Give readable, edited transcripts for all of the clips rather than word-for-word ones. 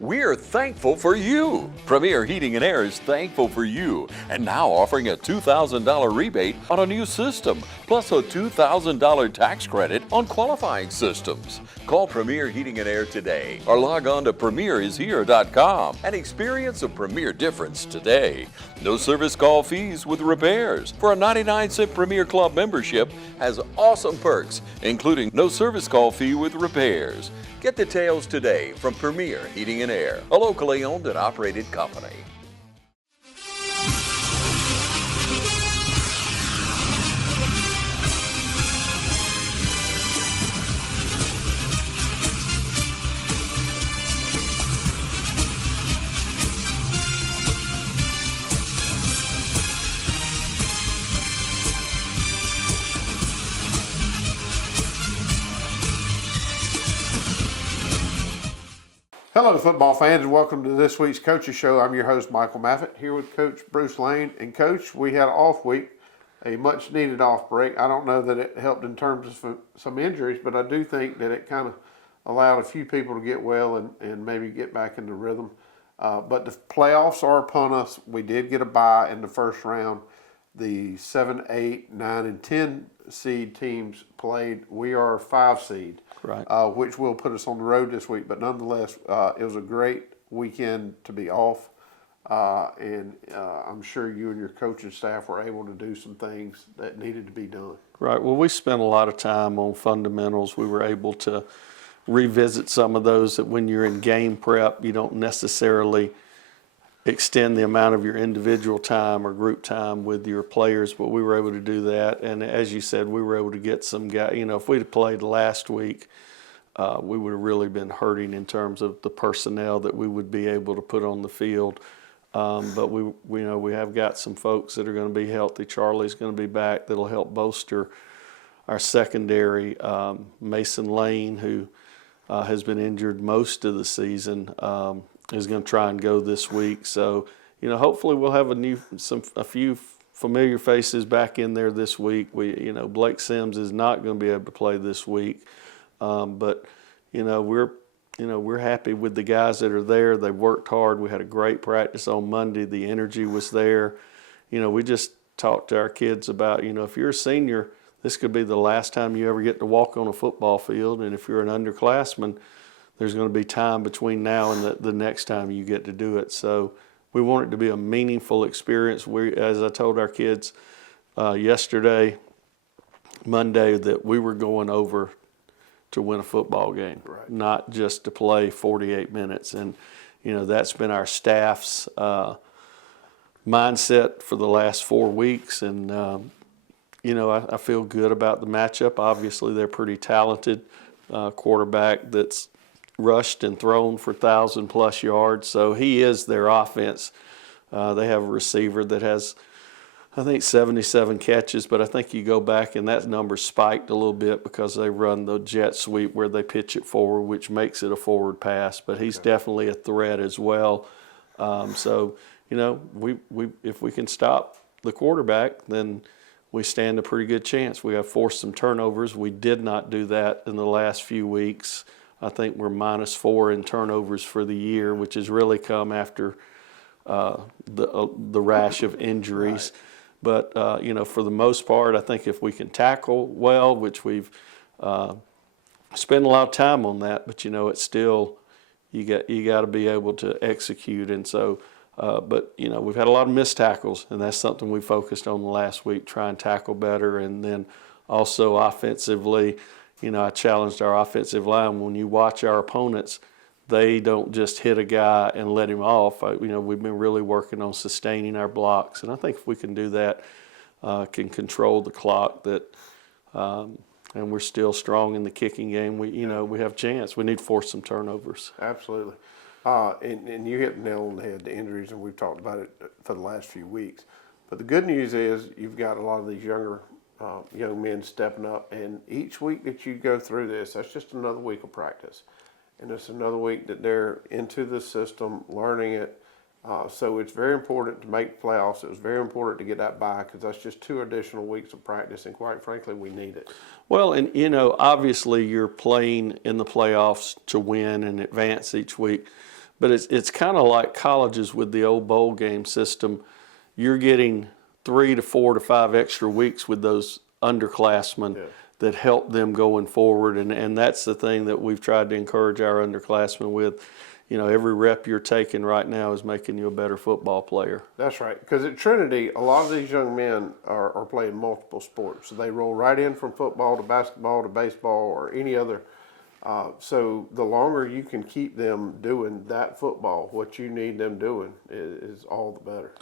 We're thankful for you. Premier Heating and Air is thankful for you and now offering a $2,000 rebate on a new system, plus a $2,000 tax credit on qualifying systems. Call Premier Heating and Air today or log on to premierishere.com and experience a Premier difference today. No service call fees with repairs. For a 99-cent Premier Club membership has awesome perks, including no service call fee with repairs. Get details today from Premier Heating and Air, a locally owned and operated company. Hello, football fans, and welcome to this week's Coaches Show. I'm your host, Michael Maffett, here with Coach Bruce Lane. And Coach, we had an off week, a much-needed off break. I don't know that it helped in terms of some injuries, but I do think that it kind of allowed a few people to get well and maybe get back into rhythm. But the playoffs are upon us. We did get a bye in the first round. The 7, 8, 9, and 10 seed teams played. We are a 5 seed. Right. Which will put us on the road this week. But nonetheless, it was a great weekend to be off. And I'm sure you and your coaching staff were able to do some things that needed to be done. Right. Well, we spent a lot of time on fundamentals. We were able to revisit some of those that when you're in game prep, you don't necessarily extend the amount of your individual time or group time with your players, but we were able to do that. And as you said, we were able to get some guys. You know, if we'd have played last week, we would have really been hurting in terms of the personnel that we would be able to put on the field. But we have got some folks that are going to be healthy. Charlie's going to be back. That'll help bolster our secondary. Mason Lane, who has been injured most of the season, is going to try and go this week. So, you know, hopefully we'll have a few familiar faces back in there this week. Blake Sims is not going to be able to play this week, but we're happy with the guys that are there. They've worked hard. We had a great practice on Monday. The energy was there. You know, we just talked to our kids about, if you're a senior, this could be the last time you ever get to walk on a football field, and if you're an underclassman, there's going to be time between now and the next time you get to do it. So we want it to be a meaningful experience. As I told our kids yesterday, Monday, that we were going over to win a football game, right, not just to play 48 minutes. And, that's been our staff's mindset for the last 4 weeks. And, I feel good about the matchup. Obviously, they're pretty talented quarterback that's rushed and thrown for 1,000+ yards. So he is their offense. They have a receiver that has, I think, 77 catches, but I think you go back and that number spiked a little bit because they run the jet sweep where they pitch it forward, which makes it a forward pass. But he's definitely a threat as well. If we can stop the quarterback, then we stand a pretty good chance. We have forced some turnovers. We did not do that in the last few weeks. I think we're -4 in turnovers for the year, which has really come after the rash of injuries. Right. But, for the most part, I think if we can tackle well, which we've spent a lot of time on that, but, it's still, you got to be able to execute. And so, we've had a lot of missed tackles, and that's something we focused on the last week, try and tackle better. And then also offensively, I challenged our offensive line. When you watch our opponents, they don't just hit a guy and let him off. We've been really working on sustaining our blocks, and I think if we can do that, can control the clock, and we're still strong in the kicking game. We have a chance. We need to force some turnovers. Absolutely. And you hit the nail on the head, the injuries, and we've talked about it for the last few weeks. But the good news is you've got a lot of these young men stepping up, and each week that you go through this, that's just another week of practice, and it's another week that they're into the system, learning it. So it's very important to make playoffs. It was very important to get that bye because that's just 2 additional weeks of practice, and quite frankly, we need it. Well, and obviously you're playing in the playoffs to win and advance each week, But it's kind of like colleges with the old bowl game system. You're getting 3 to 4 to 5 extra weeks with those underclassmen that help them going forward. And that's the thing that we've tried to encourage our underclassmen with. Every rep you're taking right now is making you a better football player. That's right. Because at Trinity, a lot of these young men are playing multiple sports. So they roll right in from football to basketball to baseball or any other. So the longer you can keep them doing that football, what you need them doing is all the better.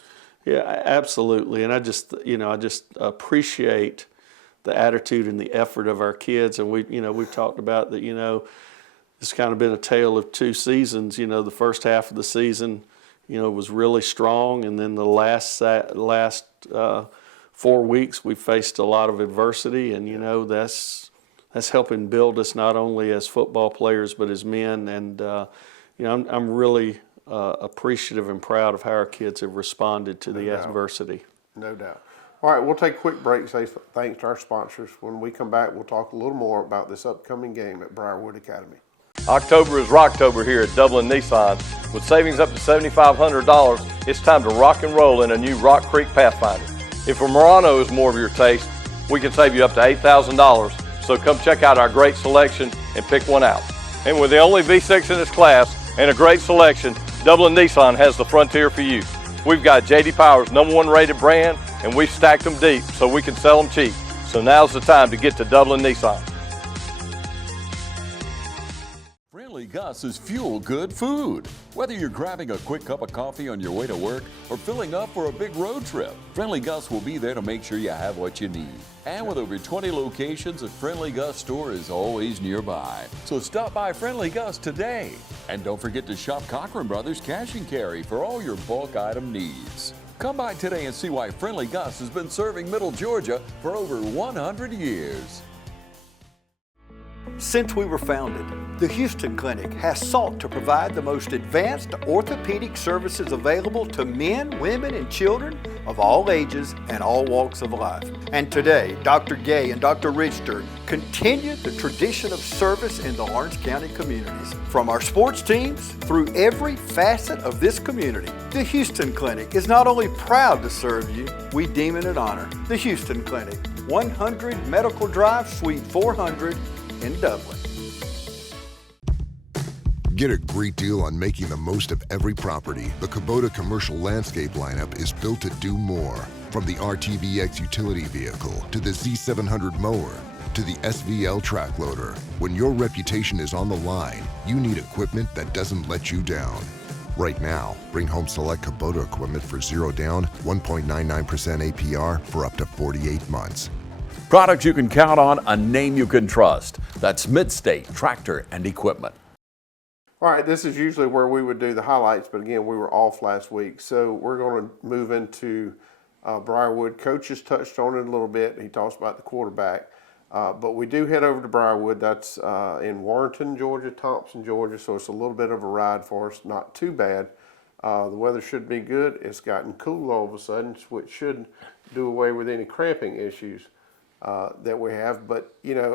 Yeah, absolutely. And I just appreciate the attitude and the effort of our kids. And we've talked about that, it's kind of been a tale of two seasons. The first half of the season, was really strong. And then the last 4 weeks, we faced a lot of adversity. And, that's helping build us not only as football players, but as men. And, I'm really appreciative and proud of how our kids have responded to the adversity. No doubt. All right, we'll take a quick break, say thanks to our sponsors. When we come back, we'll talk a little more about this upcoming game at Briarwood Academy. October is Rocktober here at Dublin Nissan. With savings up to $7,500, it's time to rock and roll in a new Rock Creek Pathfinder. If a Murano is more of your taste, we can save you up to $8,000. So come check out our great selection and pick one out. And with the only V6 in its class and a great selection, Dublin Nissan has the Frontier for you. We've got J.D. Power's #1 rated brand, and we've stacked them deep so we can sell them cheap. So now's the time to get to Dublin Nissan. Friendly Gus is fuel good food. Whether you're grabbing a quick cup of coffee on your way to work or filling up for a big road trip, Friendly Gus will be there to make sure you have what you need. And with over 20 locations, a Friendly Gus store is always nearby. So stop by Friendly Gus today. And don't forget to shop Cochran Brothers Cash and Carry for all your bulk item needs. Come by today and see why Friendly Gus has been serving Middle Georgia for over 100 years. Since we were founded, the Houston Clinic has sought to provide the most advanced orthopedic services available to men, women, and children of all ages and all walks of life. And today, Dr. Gay and Dr. Richter continue the tradition of service in the Orange County communities. From our sports teams through every facet of this community, the Houston Clinic is not only proud to serve you, we deem it an honor. The Houston Clinic, 100 Medical Drive, Suite 400, in Dublin. Get a great deal on making the most of every property. The Kubota commercial landscape lineup is built to do more. From the RTVX utility vehicle to the Z700 mower to the SVL track loader. When your reputation is on the line, you need equipment that doesn't let you down. Right now, bring home select Kubota equipment for 0 down, 1.99% APR for up to 48 months. Products you can count on, a name you can trust. That's Midstate Tractor and Equipment. All right, this is usually where we would do the highlights, but again, we were off last week. So we're going to move into Briarwood. Coach has touched on it a little bit. He talks about the quarterback. But we do head over to Briarwood. That's in Warrenton, Georgia, Thompson, Georgia. So it's a little bit of a ride for us. Not too bad. The weather should be good. It's gotten cool all of a sudden, which should do away with any cramping issues that we have. But,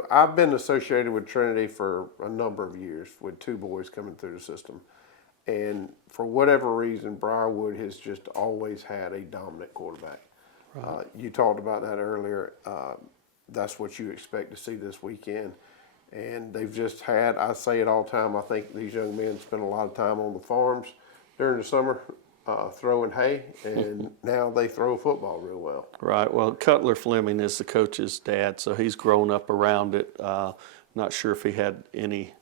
I've been associated with Trinity for a number of years with two boys coming through the system. And for whatever reason, Briarwood has just always had a dominant quarterback. Right. You talked about that earlier. That's what you expect to see this weekend. And they've just had, I say it all the time, I think these young men spend a lot of time on the farms during the summer throwing hay, and now they throw football real well. Right. Well, Cutler Fleming is the coach's dad, so he's grown up around it. Not sure if he had any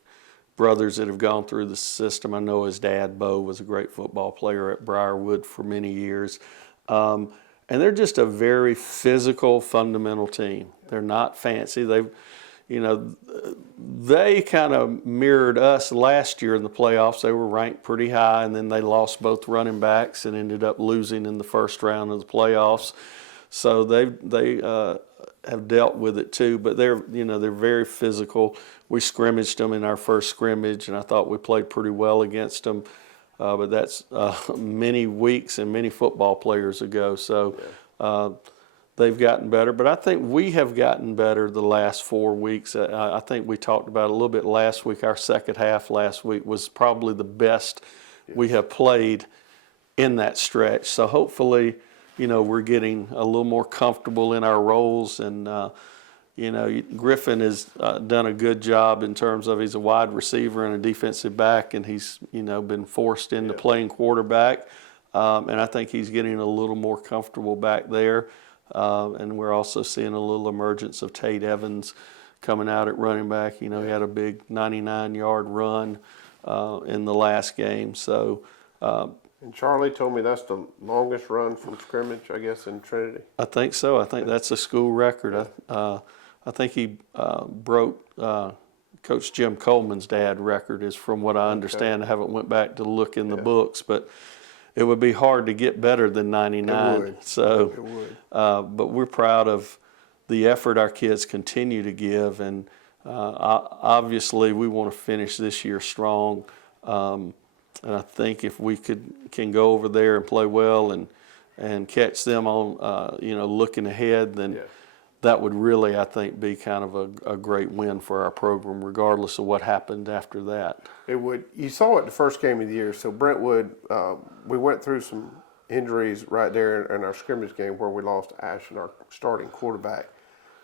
brothers that have gone through the system. I know his dad, Bo, was a great football player at Briarwood for many years. And they're just a very physical, fundamental team. They're not fancy. They kind of mirrored us last year in the playoffs. They were ranked pretty high, and then they lost both running backs and ended up losing in the first round of the playoffs. So they have dealt with it too. But they're very physical. We scrimmaged them in our first scrimmage, and I thought we played pretty well against them. But that's many weeks and many football players ago. So they've gotten better. But I think we have gotten better the last 4 weeks. I think we talked about it a little bit last week. Our second half last week was probably the best we have played in that stretch. So hopefully, we're getting a little more comfortable in our roles. And, Griffin has done a good job in terms of he's a wide receiver and a defensive back, and he's, been forced into playing quarterback. And I think he's getting a little more comfortable back there. And we're also seeing a little emergence of Tate Evans coming out at running back. He had a big 99-yard run in the last game. So, and Charlie told me that's the longest run from scrimmage, I guess, in Trinity. I think so. I think that's a school record. I think he broke Coach Jim Coleman's dad record, is from what I understand. I haven't went back to look in the books, but it would be hard to get better than 99. It would. So, It would. But we're proud of the effort our kids continue to give, and obviously we want to finish this year strong. And I think if we can go over there and play well and catch them on, looking ahead, then that would really, I think, be kind of a great win for our program, regardless of what happened after that. It would. You saw it the first game of the year. So Brentwood, we went through some injuries right there in our scrimmage game where we lost Ashton, our starting quarterback.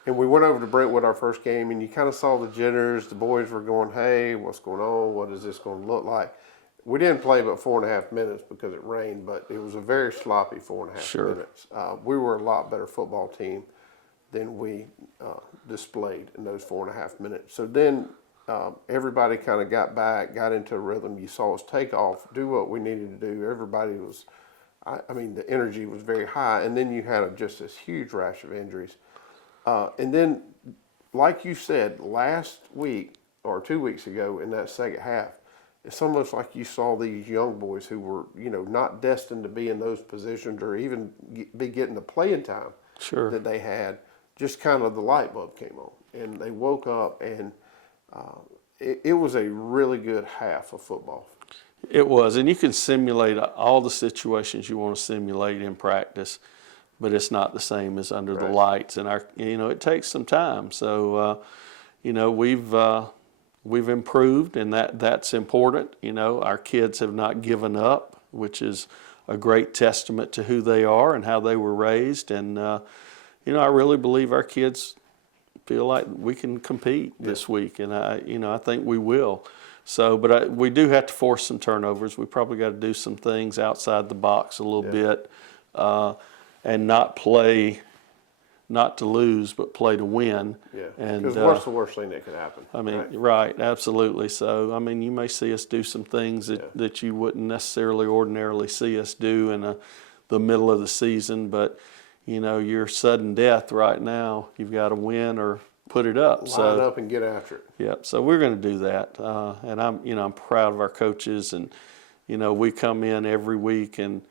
And we went over to Brentwood our first game, and you kind of saw the jitters. The boys were going, hey, what's going on? What is this going to look like? We didn't play but 4.5 minutes because it rained, but it was a very sloppy 4.5 minutes. We were a lot better football team than we displayed in those 4.5 minutes. So then everybody kind of got back, got into a rhythm. You saw us take off, do what we needed to do. Everybody was, the energy was very high. And then you had just this huge rash of injuries. And then, like you said, last week or 2 weeks ago in that second half, it's almost like you saw these young boys who were, not destined to be in those positions or even be getting the playing time that they had. Just kind of the light bulb came on, and they woke up, and it was a really good half of football. It was, and you can simulate all the situations you want to simulate in practice, but it's not the same as under the lights. And it takes some time. So, we've improved, and that's important. Our kids have not given up, which is a great testament to who they are and how they were raised. And I really believe our kids feel like we can compete this week, and I think we will. So, but we do have to force some turnovers. We probably got to do some things outside the box a little bit, and not play, not to lose, but play to win. Yeah, and because what's the worst thing that could happen? Right, absolutely. So, you may see us do some things that you wouldn't necessarily ordinarily see us do in the middle of the season, but your sudden death right now, you've got to win or put it up. Line up and get after it. Yep. So we're going to do that, and I'm proud of our coaches, and we come in every week and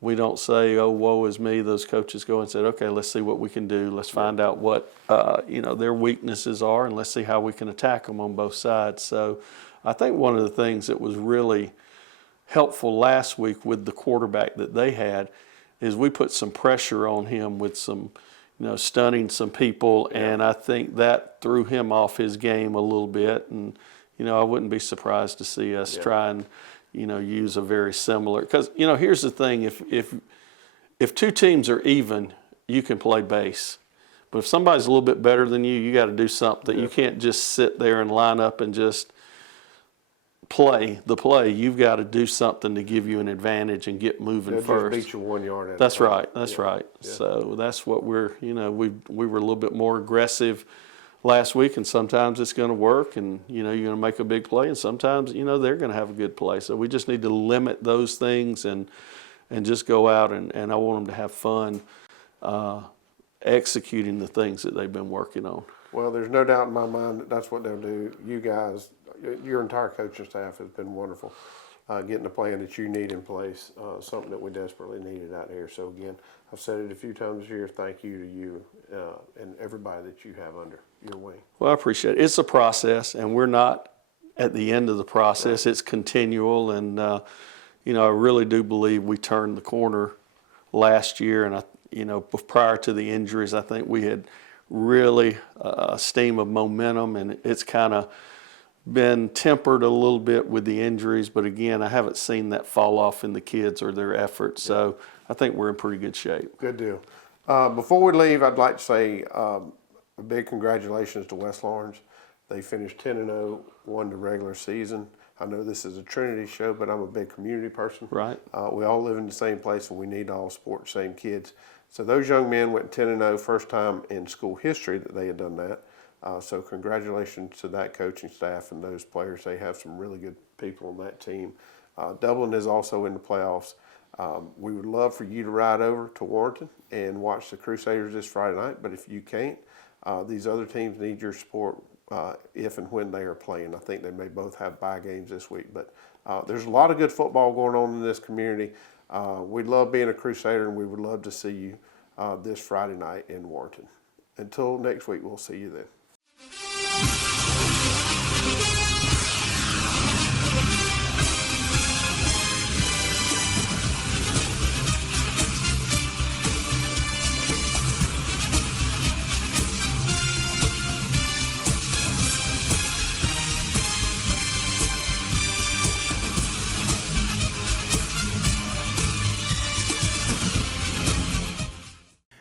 we don't say, "Oh, woe is me." Those coaches go and say, "Okay, let's see what we can do. Let's find out what their weaknesses are, and let's see how we can attack them on both sides." So I think one of the things that was really helpful last week with the quarterback that they had is we put some pressure on him with some, stunning some people, and I think that threw him off his game a little bit. And, I wouldn't be surprised to see us try and, use a very similar, because, here's the thing, if two teams are even, you can play base. But if somebody's a little bit better than you got to do something. You can't just sit there and line up and just play the play. You've got to do something to give you an advantage and get moving first. Just beat you 1 yard at a That's time. right. That's right. Yeah. So that's what we were a little bit more aggressive last week, and sometimes it's going to work, and you're going to make a big play, and sometimes they're going to have a good play. So we just need to limit those things and just go out and I want them to have fun executing the things that they've been working on. Well, there's no doubt in my mind that that's what they'll do. You guys, your entire coaching staff has been wonderful, getting the plan that you need in place, something that we desperately needed out here. So again, I've said it a few times this year, thank you to you and everybody that you have under your wing. Well, I appreciate it. It's a process, and we're not at the end of the process. Right. It's continual, and I really do believe we turned the corner last year, and prior to the injuries, I think we had really a steam of momentum, and it's kind of been tempered a little bit with the injuries, but again, I haven't seen that fall off in the kids or their efforts. So I think we're in pretty good shape. Good deal. Before we leave, I'd like to say a big congratulations to West Lawrence. They finished 10-0, won the regular season. I know this is a Trinity show, but I'm a big community person. Right. We all live in the same place, and we need to all support the same kids. So those young men went 10-0, first time in school history that they had done that. So congratulations to that coaching staff and those players. They have some really good people on that team. Dublin is also in the playoffs. We would love for you to ride over to Warrenton and watch the Crusaders this Friday night, but if you can't, these other teams need your support if and when they are playing. I think they may both have bye games this week, but there's a lot of good football going on in this community. We love being a Crusader, and we would love to see you this Friday night in Warrenton. Until next week, we'll see you then.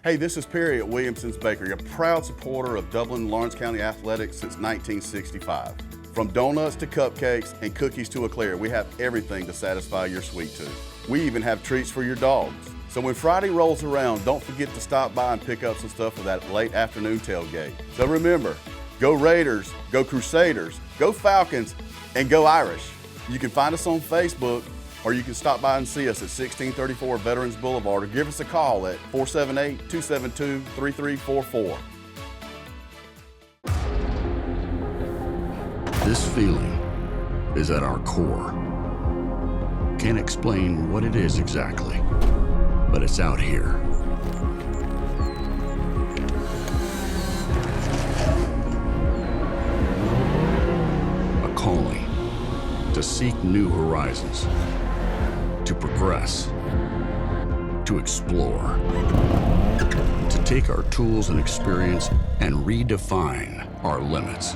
Hey, this is Perry at Williamson's Bakery, a proud supporter of Dublin and Lawrence County athletics since 1965. From donuts to cupcakes and cookies to eclair, we have everything to satisfy your sweet tooth. We even have treats for your dogs. So when Friday rolls around, don't forget to stop by and pick up some stuff for that late afternoon tailgate. So remember, go Raiders, go Crusaders, go Falcons, and go Irish. You can find us on Facebook, or you can stop by and see us at 1634 Veterans Boulevard, or give us a call at 478-272-3344. This feeling is at our core. Can't explain what it is exactly, but it's out here. A calling to seek new horizons, to progress, to explore, to take our tools and experience and redefine our limits.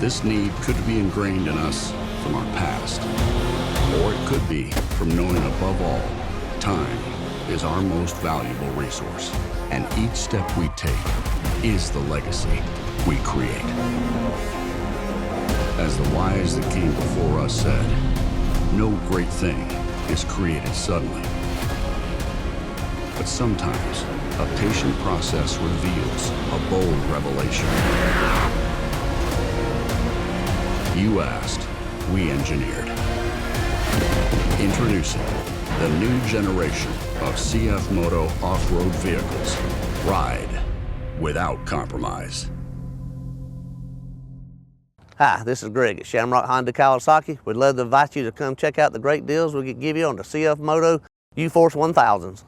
This need could be ingrained in us from our past, or it could be from knowing above all, time is our most valuable resource, and each step we take is the legacy we create. As the wise that came before us said, no great thing is created suddenly. But sometimes a patient process reveals a bold revelation. You asked, we engineered. Introducing the new generation of CF Moto off-road vehicles. Ride without compromise. Hi, this is Greg at Shamrock Honda Kawasaki. We'd love to invite you to come check out the great deals we could give you on the CF Moto U-Force 1000s.